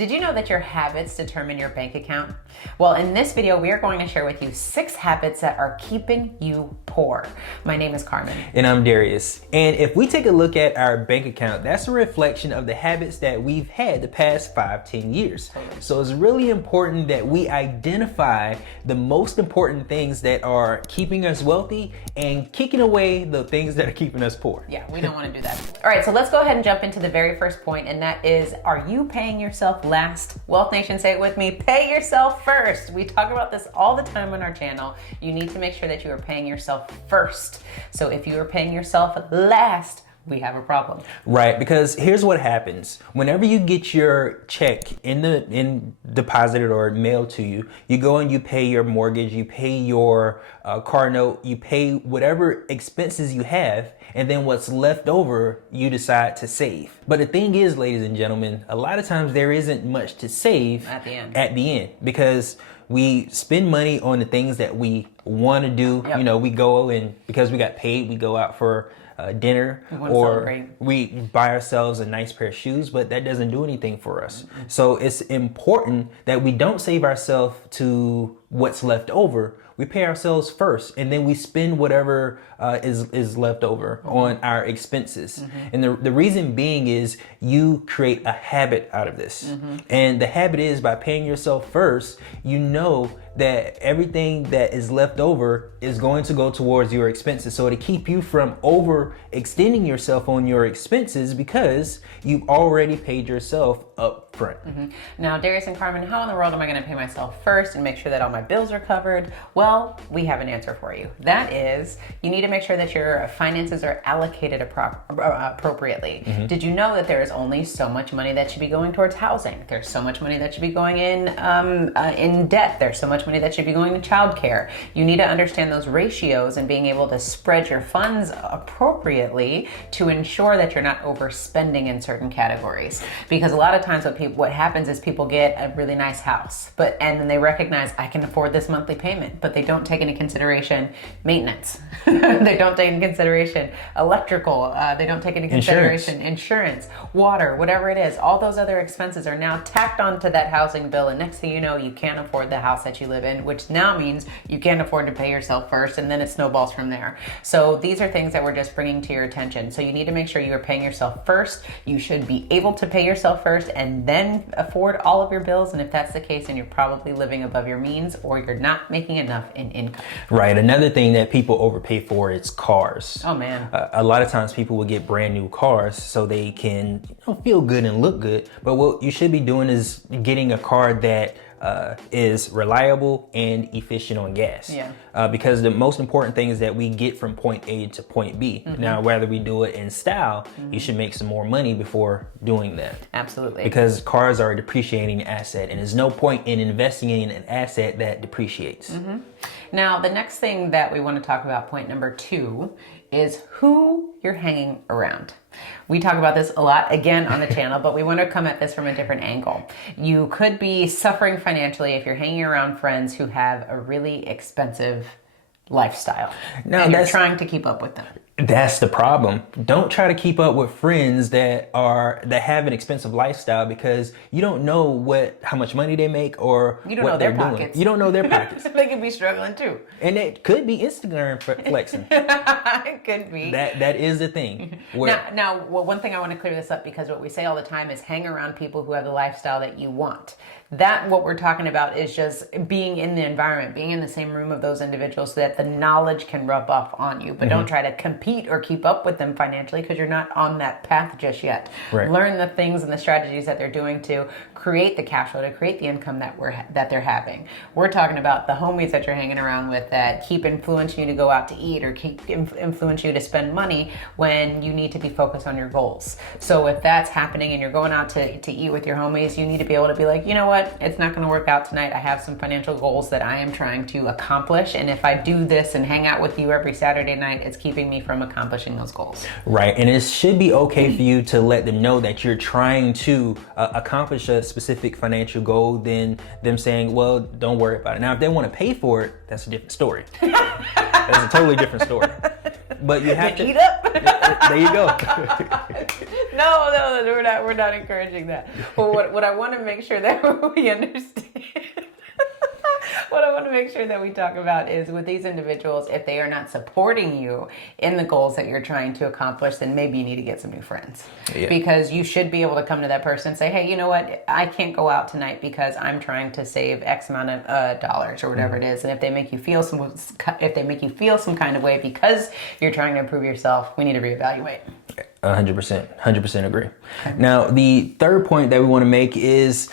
Did you know that your habits determine your bank account? Well, in this video, we are going to share with you 6 habits that are keeping you poor. My name is Carmen. And I'm Darius. And if we take a look at our bank account, that's a reflection of the habits that we've had the past 5-10 years. So it's really important that we identify the most important things that are keeping us wealthy and kicking away the things that are keeping us poor. Yeah, we don't want to do that. All right, so let's go ahead and jump into the very first point, and that is, are you paying yourself last? Wealth Nation, say it with me, pay yourself first. We talk about this all the time on our channel. You need to make sure that you are paying yourself first. So if you are paying yourself last, we have a problem. Right, because here's what happens. Whenever you get your check in deposited or mailed to you, you go and you pay your mortgage, you pay your car note, you pay whatever expenses you have, and then what's left over, you decide to save. But the thing is, ladies and gentlemen, a lot of times there isn't much to save at the end because we spend money on the things that we want to do. Yep. You know, we go and because we got paid, we go out for dinner, or we buy ourselves a nice pair of shoes, but that doesn't do anything for us. Mm-hmm. So it's important that we don't save ourselves to what's left over. We pay ourselves first, and then we spend whatever is left over on our expenses. Mm-hmm. And the reason being is you create a habit out of this. Mm-hmm. And the habit is by paying yourself first, you know that everything that is left over is going to go towards your expenses. So to keep you from overextending yourself on your expenses because you've already paid yourself up front. Mm-hmm. Now, Darius and Carmen, how in the world am I going to pay myself first and make sure that all my bills are covered? Well, we have an answer for you. That is, you need to make sure that your finances are allocated appropriately. Mm-hmm. Did you know that there is only so much money that should be going towards housing? There's so much money that should be going in debt. There's so much money that should be going to childcare. You need to understand those ratios and being able to spread your funds appropriately to ensure that you're not overspending in certain categories. Because a lot of times what happens is people get a really nice house, and then they recognize I can afford this monthly payment, but they don't take into consideration maintenance. They don't take into consideration electrical. They don't take into consideration insurance, water, whatever it is. All those other expenses are now tacked onto that housing bill, and next thing you know, you can't afford the house that you live in, which now means you can't afford to pay yourself first, and then it snowballs from there. So these are things that we're just bringing to your attention. So you need to make sure you are paying yourself first. You should be able to pay yourself first and then afford all of your bills. And if that's the case, then you're probably living above your means or you're not making enough in income. Right. Another thing that people overpay for is cars. Oh man. A lot of times people will get brand new cars so they can feel good and look good. But what you should be doing is getting a car that is reliable and efficient on gas. Yeah. Because the most important thing is that we get from point A to point B. Mm-hmm. Now, whether we do it in style, mm-hmm. you should make some more money before doing that. Absolutely. Because cars are a depreciating asset, and there's no point in investing in an asset that depreciates. Mm-hmm. Now, the next thing that we want to talk about, point number 2, is who you're hanging around. We talk about this a lot, again, on the channel, but we want to come at this from a different angle. You could be suffering financially if you're hanging around friends who have a really expensive lifestyle. Now, and you're trying to keep up with them. That's the problem. Don't try to keep up with friends that have an expensive lifestyle because you don't know how much money they make or you don't what know they're their doing. pockets. You don't know their pockets. They could be struggling too. And it could be Instagram flexing. It could be. That is the thing. Now, one thing I want to clear this up because what we say all the time is hang around people who have the lifestyle that you want. What we're talking about is just being in the environment, being in the same room of those individuals so that the knowledge can rub off on you. But don't try to compete or keep up with them financially because you're not on that path just yet. Right. Learn the things and the strategies that they're doing to create the cash flow, to create the income that they're having. We're talking about the homies that you're hanging around with that keep influencing you to go out to eat or keep influencing you to spend money when you need to be focused on your goals. So if that's happening and you're going out to eat with your homies, you need to be able to be like, you know what? It's not going to work out tonight. I have some financial goals that I am trying to accomplish. And if I do this and hang out with you every Saturday night, it's keeping me from accomplishing those goals. Right. And it should be okay for you to let them know that you're trying to accomplish a specific financial goal than them saying, well, don't worry about it. Now, if they want to pay for it, that's a different story. That's a totally different story. But you have to eat up. There you go. No, we're not encouraging that. But what I want to make sure that we understand. What I want to make sure that we talk about is with these individuals, if they are not supporting you in the goals that you're trying to accomplish, then maybe you need to get some new friends. Yeah. Because you should be able to come to that person and say, hey, you know what? I can't go out tonight because I'm trying to save X amount of dollars or whatever it is. And if they make you feel some kind of way because you're trying to improve yourself, we need to reevaluate. 100% agree. Okay. Now, the third point that we want to make is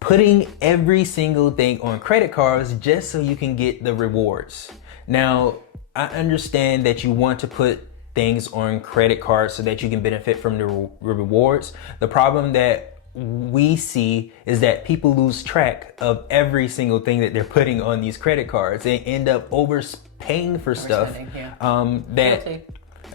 putting every single thing on credit cards just so you can get the rewards. Now, I understand that you want to put things on credit cards so that you can benefit from the rewards. The problem that we see is that people lose track of every single thing that they're putting on these credit cards. They end up overpaying for stuff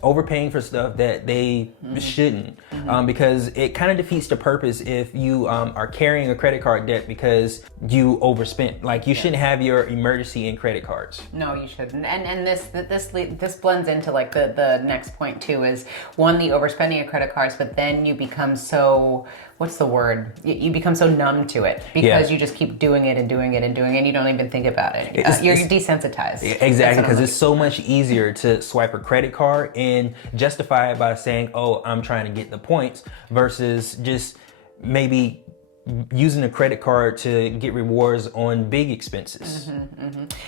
overpaying for stuff that they shouldn't, because it kind of defeats the purpose if you are carrying a credit card debt because you overspent. Like, you shouldn't have your emergency in credit cards. No, you shouldn't. And this blends into like the next point too, is one, the overspending of credit cards, but then you become so, what's the word? You become so numb to it because you just keep doing it and doing it and doing it, and you don't even think about it. You're desensitized. Exactly, because it's so much easier to swipe a credit card and justify it by saying, oh, I'm trying to get the points, versus just maybe using a credit card to get rewards on big expenses.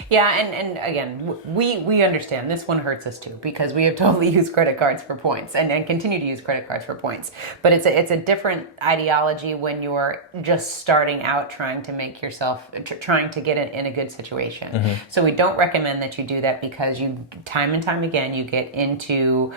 Yeah, and again, we understand this one hurts us too, because we have totally used credit cards for points and continue to use credit cards for points. But it's a different ideology when you're just starting out trying to make yourself, trying to get in a good situation. So we don't recommend that you do that, because you, time and time again, you get into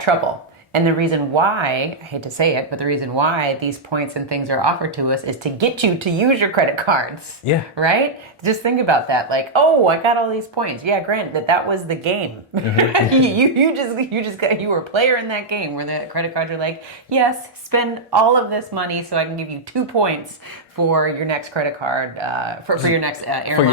trouble. And the reason why, I hate to say it, but the reason why these points and things are offered to us is to get you to use your credit cards. Yeah. Right? Just think about that. Like, oh, I got all these points. Yeah, granted, that was the game. You were a player in that game where the credit cards are like, yes, spend all of this money so I can give you 2 points for your next credit card, for your next airline. For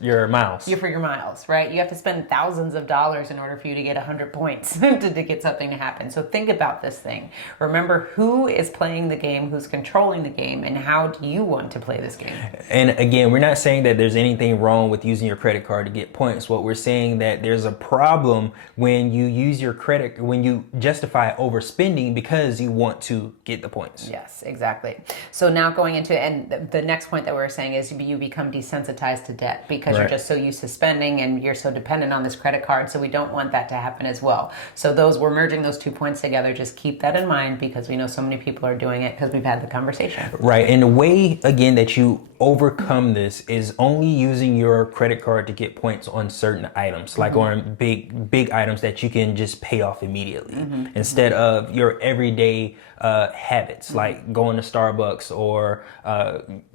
your miles. For your miles, right? You have to spend thousands of dollars in order for you to get 100 points to get something to happen. So think about this thing. Remember who is playing the game, who's controlling the game, and how do you want to play this game? And again, we're not saying that there's anything wrong with using your credit card to get points. What we're saying that there's a problem when you use your credit, when you justify overspending because you want to get the points. Yes, exactly. So now going into, and the next point that we were saying is you become desensitized to debt because you're just so used to spending and you're so dependent on this credit card. So we don't want that to happen as well. So we're merging those 2 points together. Just keep that in mind, because we know so many people are doing it because we've had the conversation. Right. And the way, again, that you overcome this is only using your credit card to get points on certain items, like on big items that you can just pay off immediately, instead of your everyday habits, like going to Starbucks or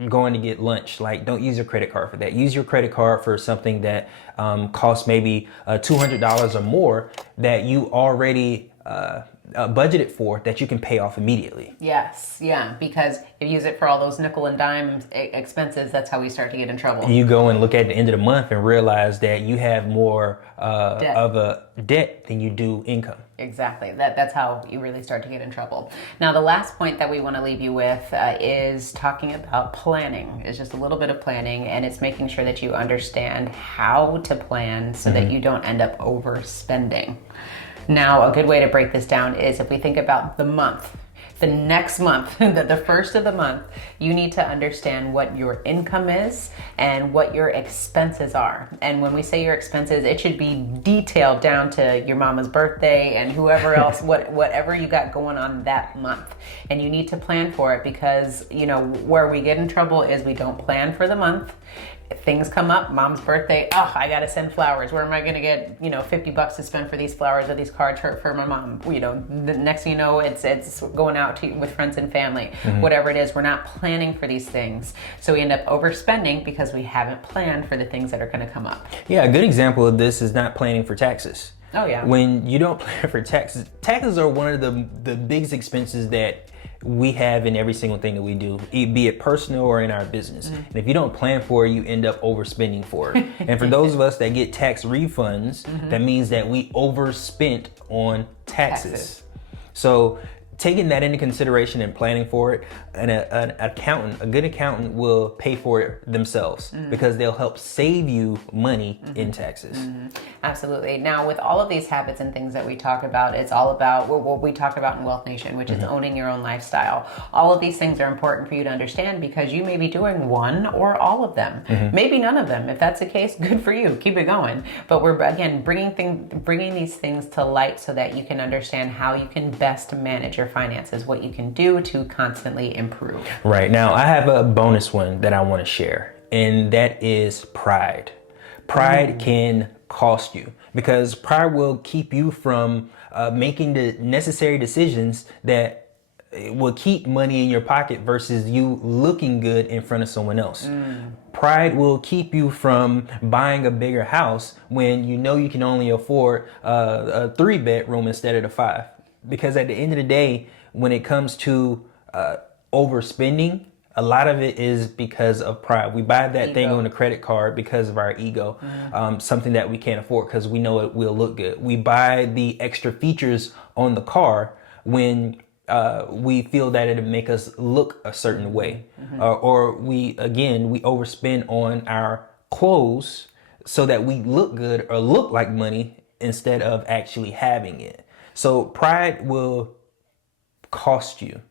going to get lunch. Like, don't use your credit card for that. Use your credit card for something that costs maybe $200 or more that you already budgeted for, that you can pay off immediately. Yes, yeah, because if you use it for all those nickel and dime expenses, that's how we start to get in trouble. You go and look at the end of the month and realize that you have more of a debt than you do income. Exactly. That's how you really start to get in trouble. Now, the last point that we want to leave you with is talking about planning. It's just a little bit of planning, and it's making sure that you understand how to plan so that you don't end up overspending. Now, a good way to break this down is if we think about the month. The next month, the first of the month, you need to understand what your income is and what your expenses are. And when we say your expenses, it should be detailed down to your mama's birthday and whoever else, whatever you got going on that month. And you need to plan for it, because, where we get in trouble is we don't plan for the month. If things come up, mom's birthday, I gotta send flowers. Where am I gonna get, $50 to spend for these flowers or these cards for my mom? The next thing you know, it's going out with friends and family. Whatever it is, we're not planning for these things. So we end up overspending because we haven't planned for the things that are gonna come up. Yeah, a good example of this is not planning for taxes. Oh yeah. When you don't plan for taxes are one of the biggest expenses that we have in every single thing that we do, be it personal or in our business. And if you don't plan for it, you end up overspending for it. And for those of us that get tax refunds, that means that we overspent on taxes. So taking that into consideration and planning for it, a good accountant will pay for it themselves because they'll help save you money in taxes. Absolutely. Now, with all of these habits and things that we talk about, it's all about what we talk about in Wealth Nation, which is owning your own lifestyle. All of these things are important for you to understand because you may be doing one or all of them, maybe none of them. If that's the case, good for you. Keep it going. But we're again bringing these things to light so that you can understand how you can best manage your finances, what you can do to constantly improve. Right. Now, I have a bonus one that I want to share, and that is pride. Pride can cost you because pride will keep you from making the necessary decisions that will keep money in your pocket versus you looking good in front of someone else. Pride will keep you from buying a bigger house when you know you can only afford a 3-bedroom instead of the 5. Because at the end of the day, when it comes to overspending, a lot of it is because of pride. We buy that thing on a credit card because of our ego, something that we can't afford because we know it will look good. We buy the extra features on the car when we feel that it'll make us look a certain way. Or we overspend on our clothes so that we look good or look like money instead of actually having it. So pride will cost you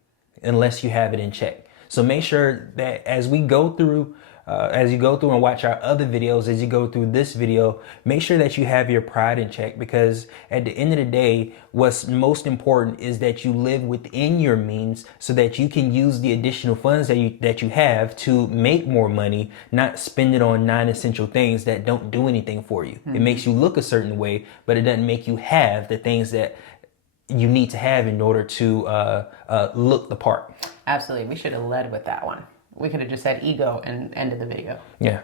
unless you have it in check. So make sure that as you go through and watch our other videos, as you go through this video, make sure that you have your pride in check, because at the end of the day, what's most important is that you live within your means so that you can use the additional funds that you have to make more money, not spend it on non-essential things that don't do anything for you. It makes you look a certain way, but it doesn't make you have the things that you need to have in order to look the part. Absolutely. We should have led with that one. We could have just said ego and ended the video. Yeah,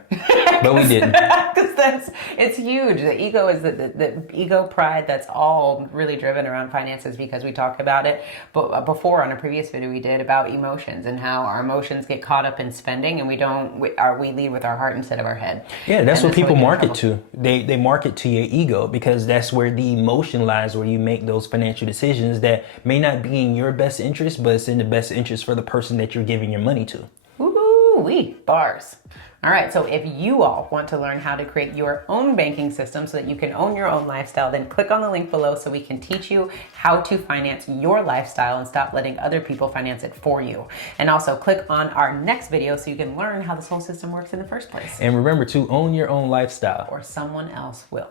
but we didn't. Because it's huge. The ego is the ego pride. That's all really driven around finances because we talked about it. But before on a previous video we did about emotions and how our emotions get caught up in spending and we lead with our heart instead of our head. Yeah, that's what people market to. They market to your ego because that's where the emotion lies, where you make those financial decisions that may not be in your best interest, but it's in the best interest for the person that you're giving your money to. Woo-wee, bars. All right, so if you all want to learn how to create your own banking system so that you can own your own lifestyle, then click on the link below so we can teach you how to finance your lifestyle and stop letting other people finance it for you. And also click on our next video so you can learn how this whole system works in the first place. And remember to own your own lifestyle. Or someone else will.